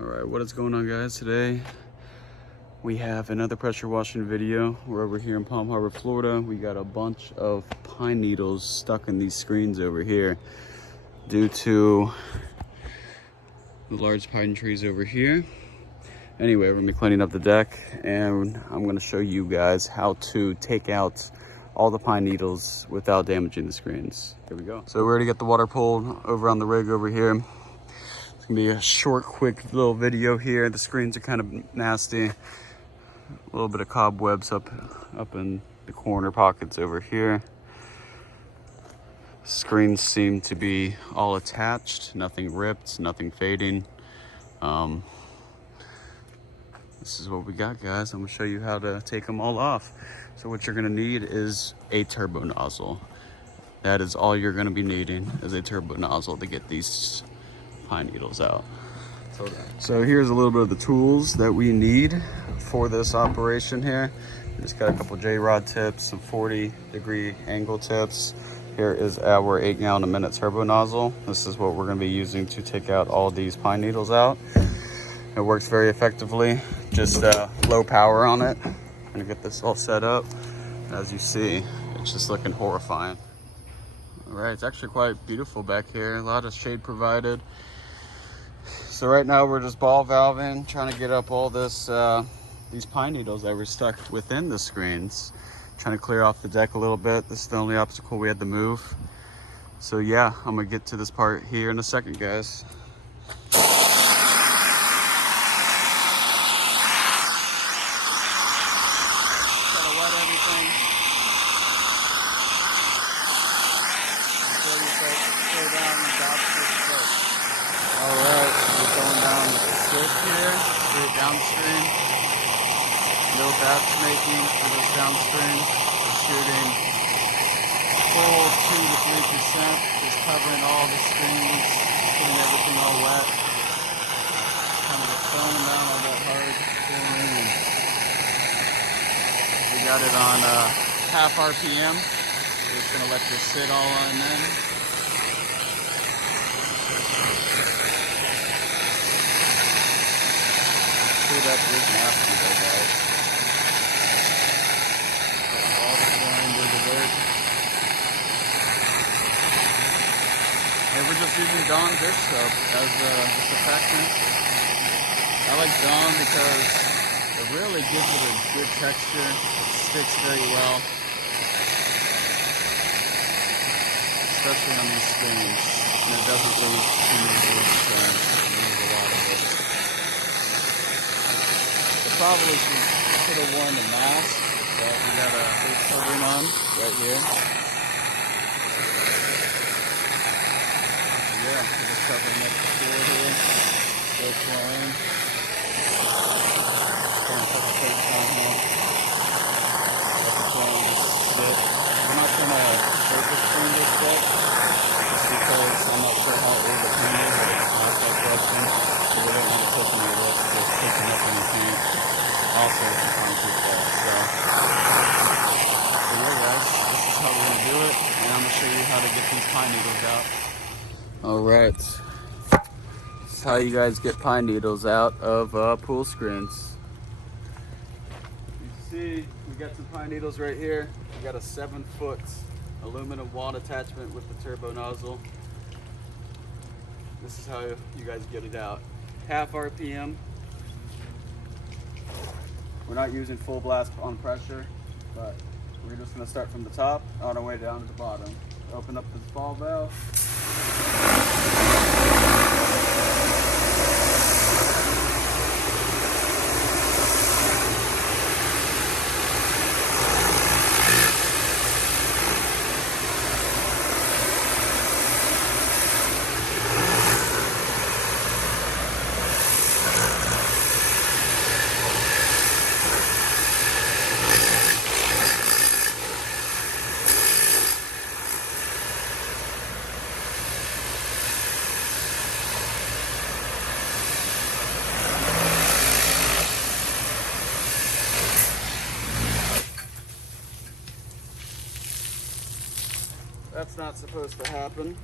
All right, what is going on, guys? Today we have another pressure washing video. We're over here in Palm Harbor, Florida. We got a bunch of pine needles stuck in these screens over here due to the large pine trees over here. Anyway, we're gonna be cleaning up the deck and I'm gonna show you guys how to take out all the pine needles without damaging the screens. Here we go. So we're gonna get the water pulled over on the rig over here. It's gonna be a short, quick little video here. The screens are kind of nasty. A little bit of cobwebs up in the corner pockets over here. Screens seem to be all attached, nothing ripped, nothing fading. This is what we got, guys. I'm gonna show you how to take them all off. So what you're gonna need is a turbo nozzle. That is all you're gonna be needing, is a turbo nozzle to get these pine needles out. So here's a little bit of the tools that we need for this operation here. We just got a couple J-rod tips, some 40-degree angle tips. Here is our 8 gallon a minute turbo nozzle. This is what we're gonna be using to take out all these pine needles out. It works very effectively, just low power on it. I'm gonna get this all set up. As you see, it's just looking horrifying. All right, it's actually quite beautiful back here. A lot of shade provided. So right now we're just ball valving, trying to get up all this, these pine needles that were stuck within the screens. Trying to clear off the deck a little bit. This is the only obstacle we had to move. So yeah, I'm gonna get to this part here in a second, guys. Downstream, no batch making for this downstream. Shooting full 2 to 3%, just covering all the screens, getting everything all wet. Kind of throwing down all that hard chlorine. We got it on half RPM. We're just gonna let this sit all on in. That is nasty though, guys. All the chlorine did the work. And we're just using Dawn dish soap as a disinfectant. I like Dawn because it really gives it a good texture. It sticks very well. Especially on these screens. And it doesn't leave too many loose screens. Probably should have worn the mask, but we got a face covering on right here. Yeah, we're just covering up the floor here. Still flowing. Throwing a couple plates on here. Let the flame just sit. I'm not gonna surface clean this deck, just because I'm not sure how old the paint is. I just asked that question. So we don't want to take any risks with picking up any paint. Also it's a concrete wall, so yeah, guys, this is how we're gonna do it, and I'm gonna show you how to get these pine needles out. All right, this is how you guys get pine needles out of pool screens. You see, we got some pine needles right here. We got a 7-foot aluminum wand attachment with the turbo nozzle. This is how you guys get it out. Half RPM. We're not using full blast on pressure, but we're just gonna start from the top on our way down to the bottom. Open up this ball valve. That's not supposed to happen.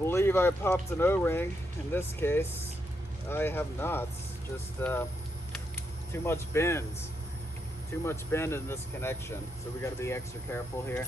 believe I popped an O-ring. In this case, I have not. Just too much bends. Too much bend in this connection. So we got to be extra careful here.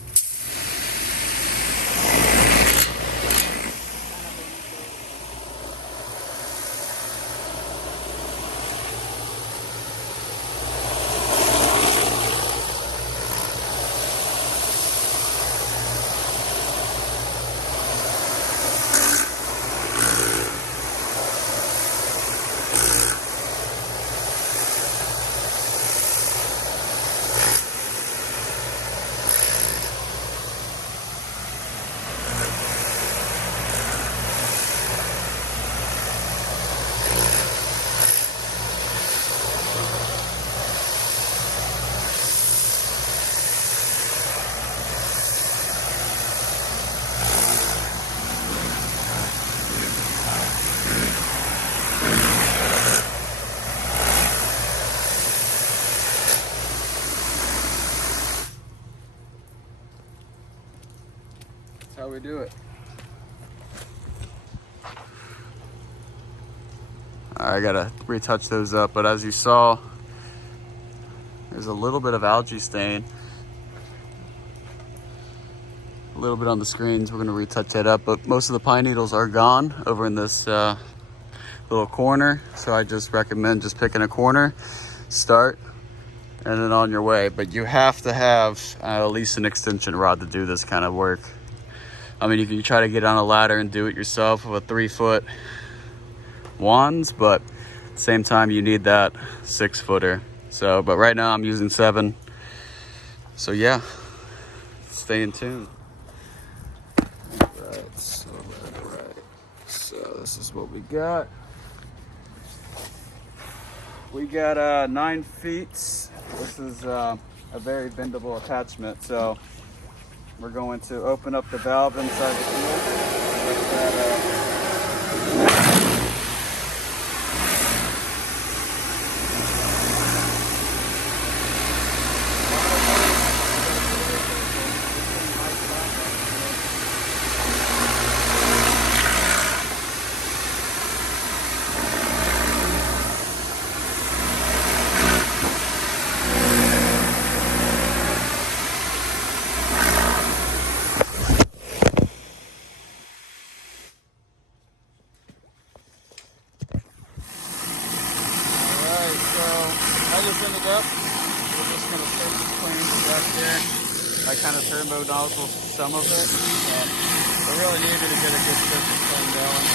That's how we do it. I gotta retouch those up, but as you saw, there's a little bit of algae stain. A little bit on the screens. We're gonna retouch that up, but most of the pine needles are gone over in this little corner. So I just recommend just picking a corner, start, and then on your way. But you have to have at least an extension rod to do this kind of work. I mean, you can try to get on a ladder and do it yourself with a 3-foot wands, but at the same time you need that 6-footer. So, but right now I'm using 7. So yeah, stay in tune. All right, so this is what we got. We got 9 feet. This is a very bendable attachment. So we're going to open up the valve inside the wheel. Let that, ended up, we're just going to surface clean the back there. I kind of turbo nozzle some of it, but really needed to get a good surface clean going.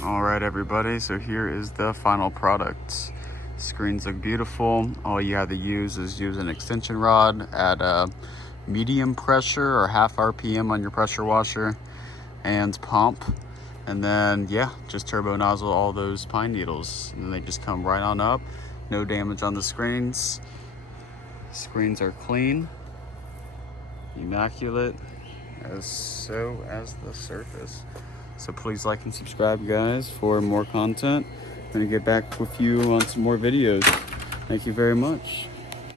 So. All right, everybody, so here is the final product. Screens look beautiful. All you have to use is use an extension rod at a medium pressure or half RPM on your pressure washer and pump. And then, yeah, just turbo nozzle all those pine needles. And they just come right on up. No damage on the screens. Screens are clean, immaculate, as the surface. So please like and subscribe, guys, for more content. I'm gonna get back with you on some more videos. Thank you very much.